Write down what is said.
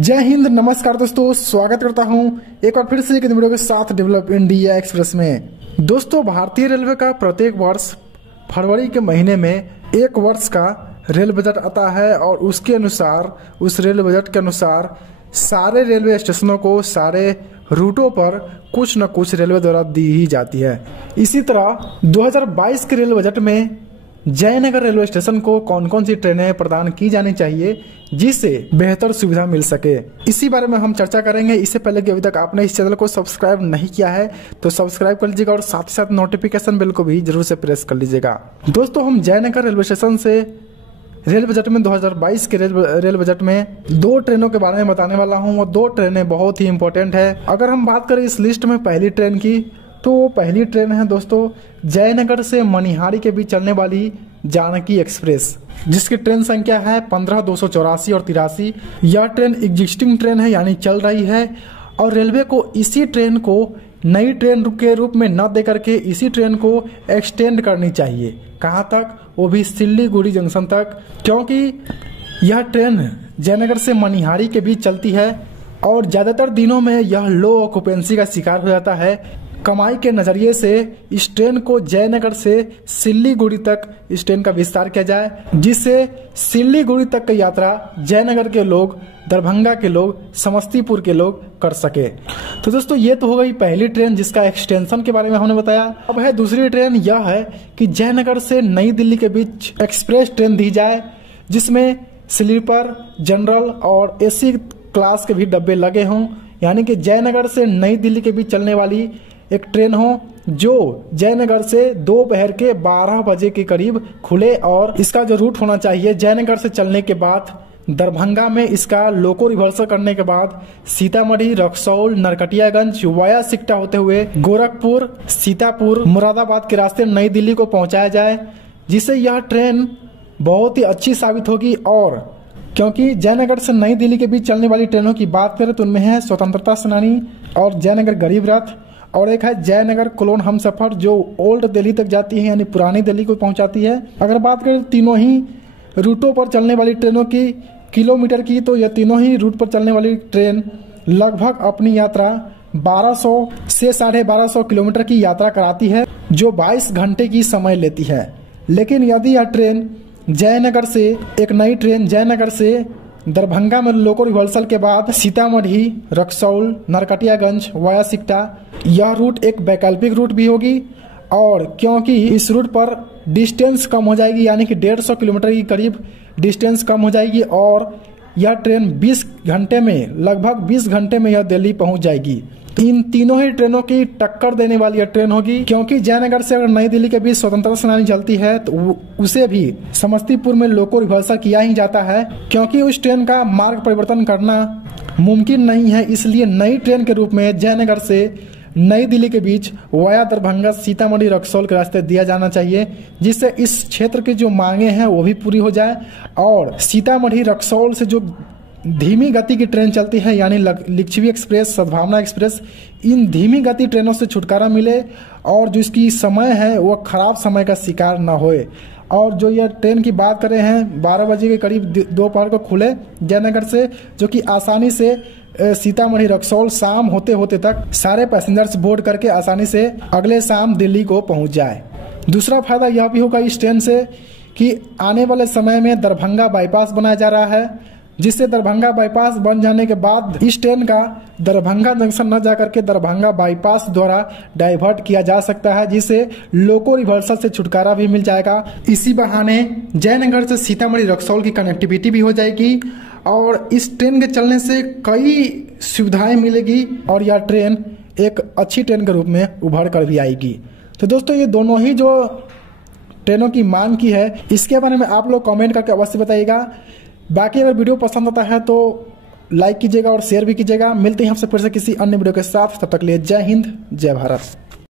जय हिंद, नमस्कार दोस्तों, स्वागत करता हूं एक बार फिर से एक वीडियो के साथ डेवलप इंडिया एक्सप्रेस में। दोस्तों, भारतीय रेलवे का प्रत्येक वर्ष फरवरी के महीने में एक वर्ष का रेल बजट आता है और उसके अनुसार उस रेल बजट के अनुसार सारे रेलवे स्टेशनों को सारे रूटों पर कुछ न कुछ रेलवे द्वारा दी ही जाती है। इसी तरह 2022 के रेल बजट में जयनगर रेलवे स्टेशन को कौन कौन सी ट्रेनें प्रदान की जानी चाहिए जिससे बेहतर सुविधा मिल सके, इसी बारे में हम चर्चा करेंगे। इससे पहले कि अभी तक आपने इस चैनल को सब्सक्राइब नहीं किया है तो सब्सक्राइब कर लीजिएगा और साथ ही साथ नोटिफिकेशन बेल को भी जरूर से प्रेस कर लीजिएगा। दोस्तों, हम जयनगर रेलवे स्टेशन से रेल बजट में 2022 के रेल बजट में दो ट्रेनों के बारे में बताने वाला हूं और दो ट्रेनें बहुत ही इंपॉर्टेंट है। अगर हम बात करें इस लिस्ट में पहली ट्रेन की, तो पहली ट्रेन है दोस्तों जयनगर से मनिहारी के बीच चलने वाली जानकी एक्सप्रेस, जिसकी ट्रेन संख्या है 15,284 और 83। यह ट्रेन एग्जिस्टिंग ट्रेन है, यानी चल रही है, और रेलवे को इसी ट्रेन को नई ट्रेन के रूप में न दे करके इसी ट्रेन को एक्सटेंड करनी चाहिए। कहाँ तक? वो भी सिल्लीगुड़ी जंक्शन तक, क्योंकि यह ट्रेन जयनगर से मनिहारी के बीच चलती है और ज़्यादातर दिनों में यह लो ऑक्यूपेंसी का शिकार हो जाता है। कमाई के नज़रिए से इस ट्रेन को जयनगर से सिल्लीगुड़ी तक इस ट्रेन का विस्तार किया जाए, जिससे सिल्लीगुड़ी तक की यात्रा जयनगर के लोग, दरभंगा के लोग, समस्तीपुर के लोग कर सके। तो दोस्तों, ये तो हो गई पहली ट्रेन जिसका एक्सटेंशन के बारे में हमने बताया। अब है दूसरी ट्रेन, यह है कि जयनगर से नई दिल्ली के बीच एक्सप्रेस ट्रेन दी जाए, जिसमें स्लीपर, जनरल और एसी क्लास के भी डब्बे लगे हों, यानी कि जयनगर से नई दिल्ली के बीच चलने वाली एक ट्रेन हो जो जयनगर से दोपहर के 12 बजे के करीब खुले, और इसका जो रूट होना चाहिए जयनगर से चलने के बाद दरभंगा में इसका लोको रिवर्सल करने के बाद सीतामढ़ी, रक्सौल, नरकटियागंज वाया सिकटा होते हुए गोरखपुर, सीतापुर, मुरादाबाद के रास्ते नई दिल्ली को पहुंचाया जाए, जिससे यह ट्रेन बहुत ही अच्छी साबित होगी। और क्योंकि जयनगर से नई दिल्ली के बीच चलने वाली ट्रेनों की बात करें तो उनमें है स्वतंत्रता सेनानी और जयनगर गरीब रथ, और एक है जयनगर कोलोन हमसफर जो ओल्ड दिल्ली तक जाती है, यानी पुरानी दिल्ली को पहुंचाती है। अगर बात करें तीनों ही रूटों पर चलने वाली ट्रेनों की किलोमीटर की, तो यह तीनों ही रूट पर चलने वाली ट्रेन लगभग अपनी यात्रा 1200 से 1250 किलोमीटर की यात्रा कराती है, जो 22 घंटे की समय लेती है। लेकिन यदि यह ट्रेन जयनगर से, एक नई ट्रेन जयनगर से दरभंगा में लोको रिवर्सल के बाद सीतामढ़ी, रक्सौल, नरकटियागंज वाया सिकटा, यह रूट एक वैकल्पिक रूट भी होगी, और क्योंकि इस रूट पर डिस्टेंस कम हो जाएगी, यानी कि 150 किलोमीटर के करीब डिस्टेंस कम हो जाएगी, और यह ट्रेन 20 घंटे में, लगभग 20 घंटे में यह दिल्ली पहुंच जाएगी। इन तीनों ही ट्रेनों की टक्कर देने वाली यह ट्रेन होगी, क्योंकि जयनगर से अगर नई दिल्ली के बीच स्वतंत्रता सेनानी चलती है तो उसे भी समस्तीपुर में लोको रिवर्सल किया ही जाता है, क्योंकि उस ट्रेन का मार्ग परिवर्तन करना मुमकिन नहीं है। इसलिए नई ट्रेन के रूप में जयनगर से नई दिल्ली के बीच वाया दरभंगा, सीतामढ़ी, रक्सौल के रास्ते दिया जाना चाहिए, जिससे इस क्षेत्र की जो मांगे हैं वो भी पूरी हो जाए, और सीतामढ़ी, रक्सौल से जो धीमी गति की ट्रेन चलती है, यानी लिच्छवी एक्सप्रेस, सद्भावना एक्सप्रेस, इन धीमी गति ट्रेनों से छुटकारा मिले और जो इसकी समय है वो खराब समय का शिकार ना होए। और जो यह ट्रेन की बात करें हैं 12 बजे के करीब दोपहर को खुले जयनगर से, जो कि आसानी से सीतामढ़ी, रक्सौल शाम होते होते तक सारे पैसेंजर्स बोर्ड करके आसानी से अगले शाम दिल्ली को पहुंच जाए। दूसरा फायदा यह भी होगा इस ट्रेन से कि आने वाले समय में दरभंगा बाईपास बनाया जा रहा है, जिससे दरभंगा बाईपास बन जाने के बाद इस ट्रेन का दरभंगा जंक्शन न जाकर के दरभंगा बाईपास द्वारा डाइवर्ट किया जा सकता है, जिससे लोको रिवर्सल से छुटकारा भी मिल जाएगा। इसी बहाने जयनगर से सीतामढ़ी, रक्सौल की कनेक्टिविटी भी हो जाएगी और इस ट्रेन के चलने से कई सुविधाएं मिलेगी और यह ट्रेन एक अच्छी ट्रेन के रूप में उभर कर भी आएगी। तो दोस्तों, ये दोनों ही जो ट्रेनों की मांग की है इसके बारे में आप लोग कमेंट करके अवश्य बताइएगा। बाकी अगर वीडियो पसंद आता है तो लाइक कीजिएगा और शेयर भी कीजिएगा। मिलते हैं आपसे फिर से किसी अन्य वीडियो के साथ, तब तक के लिए जय हिंद, जय भारत।